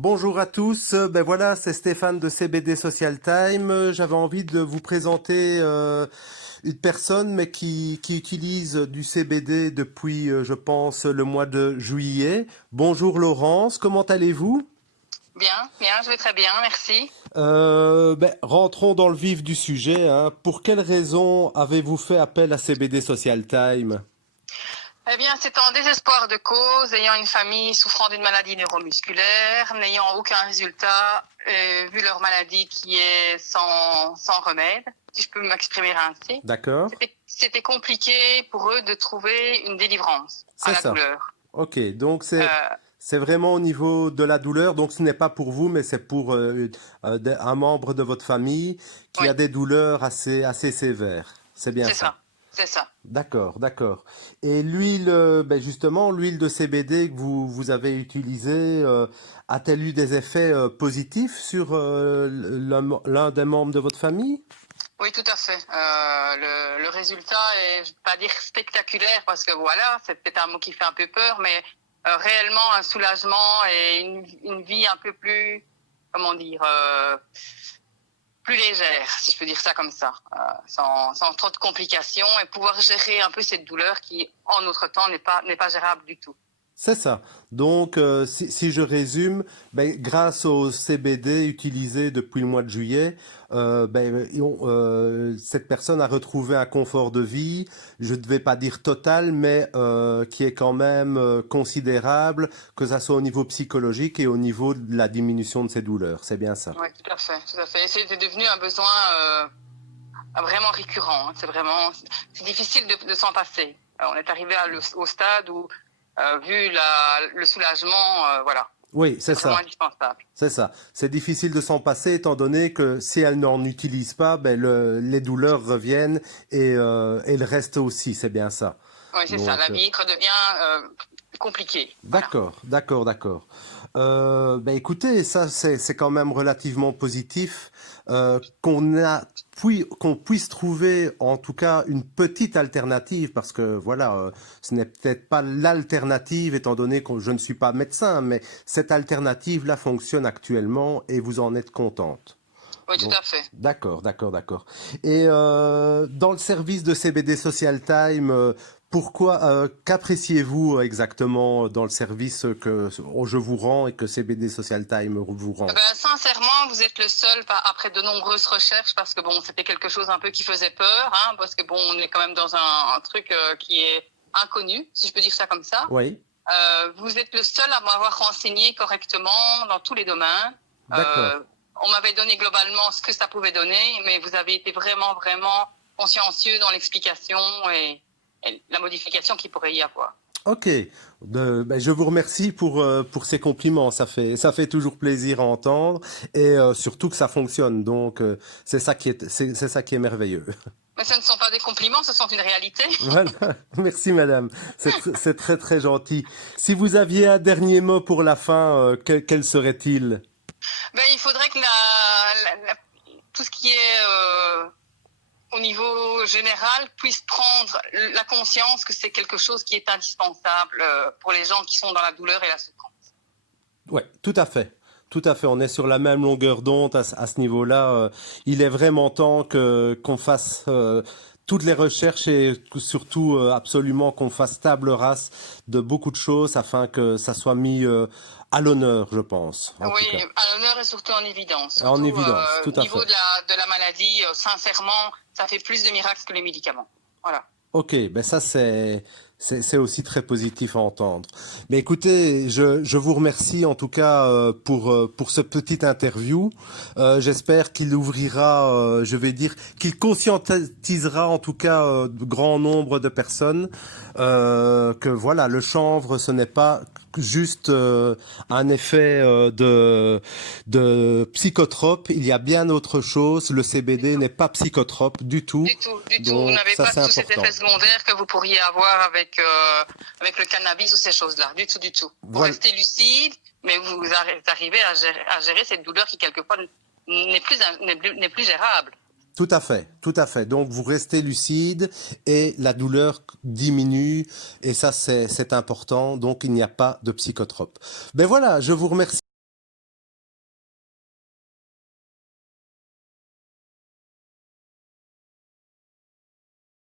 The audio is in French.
Bonjour à tous, ben voilà, c'est Stéphane de CBD Social Time. J'avais envie de vous présenter une personne mais qui utilise du CBD depuis, je pense, le mois de juillet. Bonjour Laurence, comment allez-vous? Bien, bien, je vais très bien, merci. Ben, rentrons dans le vif du sujet, hein. Pour quelles raisons avez-vous fait appel à CBD Social Time? Eh bien, c'est en désespoir de cause, ayant une famille souffrant d'une maladie neuromusculaire, n'ayant aucun résultat, vu leur maladie qui est sans remède, si je peux m'exprimer ainsi. D'accord, C'était compliqué pour eux de trouver une délivrance à c'est la ça. douleur. Ok, donc Euh, c'est vraiment au niveau de la douleur, donc ce n'est pas pour vous, mais c'est pour un membre de votre famille qui a oui, des douleurs assez sévères. C'est bien c'est ça. ça, c'est ça. D'accord, d'accord. Et l'huile, ben justement, l'huile de CBD que vous avez utilisée, a-t-elle eu des effets positifs sur l'un des membres de votre famille? Oui, tout à fait. Le résultat est, je vais pas dire spectaculaire parce que voilà, c'est peut-être un mot qui fait un peu peur, mais réellement un soulagement et une vie un peu plus, comment dire, plus légère, si je peux dire ça comme ça, sans trop de complications et pouvoir gérer un peu cette douleur qui, en notre temps, n'est pas gérable du tout. C'est ça. Donc, si je résume, ben, grâce au CBD utilisé depuis le mois de juillet, cette personne a retrouvé un confort de vie, je ne vais pas dire total, mais qui est quand même considérable, que ça soit au niveau psychologique et au niveau de la diminution de ses douleurs. C'est bien ça. Oui, tout à fait, tout à fait. Et c'est devenu un besoin vraiment récurrent, hein. C'est difficile de s'en passer. On est arrivé au stade où, vu le soulagement, voilà, Oui, c'est c'est vraiment ça. indispensable. C'est ça. C'est difficile de s'en passer étant donné que si elle n'en utilise pas, ben les douleurs reviennent et le reste aussi, c'est bien ça. Oui, c'est ça. Donc, La vie redevient compliquée. Voilà. d'accord, d'accord, d'accord. Ben écoutez, ça c'est quand même relativement positif qu'on puisse trouver en tout cas une petite alternative parce que voilà, ce n'est peut-être pas l'alternative étant donné que je ne suis pas médecin, mais cette alternative là fonctionne actuellement et vous en êtes contente. Oui, tout Donc, à fait. d'accord, d'accord, d'accord. Et dans le service de CBD Social Time, qu'appréciez-vous exactement dans le service que je vous rends et que CBD Social Time vous Eh rend? ben, sincèrement, vous êtes le seul, après de nombreuses recherches, parce que bon, c'était quelque chose un peu qui faisait peur, hein, parce que bon, on est quand même dans un truc qui est inconnu, si je peux dire ça comme ça. Oui, Vous êtes le seul à m'avoir renseigné correctement dans tous les domaines. d'accord. Euh, on m'avait donné globalement ce que ça pouvait donner, mais vous avez été vraiment, vraiment consciencieux dans l'explication et la modification qu'il pourrait y avoir. Ok. Ben, je vous remercie pour ces compliments. Ça fait toujours plaisir à entendre et surtout que ça fonctionne. Donc, c'est ça qui est merveilleux. Mais ce ne sont pas des compliments, ce sont une réalité. Voilà, merci madame, c'est très très gentil. Si vous aviez un dernier mot pour la fin, quel serait-il? Ben, il faudrait que tout ce qui est au niveau général puisse prendre la conscience que c'est quelque chose qui est indispensable pour les gens qui sont dans la douleur et la souffrance. Ouais, tout à fait. Tout à fait, on est sur la même longueur d'onde à ce niveau-là. Il est vraiment temps qu'on fasse toutes les recherches et surtout absolument qu'on fasse table rase de beaucoup de choses afin que ça soit mis à l'honneur, je pense, en tout Oui, cas. à l'honneur et surtout en évidence. En Surtout évidence, tout au à niveau fait. de la maladie, sincèrement, ça fait plus de miracles que les médicaments. Voilà. Ok, ben ça c'est aussi très positif à entendre. Mais écoutez, je vous remercie en tout cas pour ce petit interview. J'espère qu'il ouvrira, je vais dire, qu'il conscientisera en tout cas grand nombre de personnes que voilà, le chanvre ce n'est pas juste un effet de psychotrope. Il y a bien autre chose. Le Du CBD tout. n'est pas psychotrope du tout. Du tout, du tout. Vous Donc n'avez ça pas c'est tous ces important. effets secondaires que vous pourriez avoir avec le cannabis ou ces choses-là. Du tout, du tout. Vous Voilà. restez lucide, mais vous arrivez à gérer cette douleur qui, quelquefois, n'est plus gérable. Tout à fait, tout à fait. Donc vous restez lucide et la douleur diminue et ça c'est important. Donc il n'y a pas de psychotrope. Ben voilà, je vous remercie.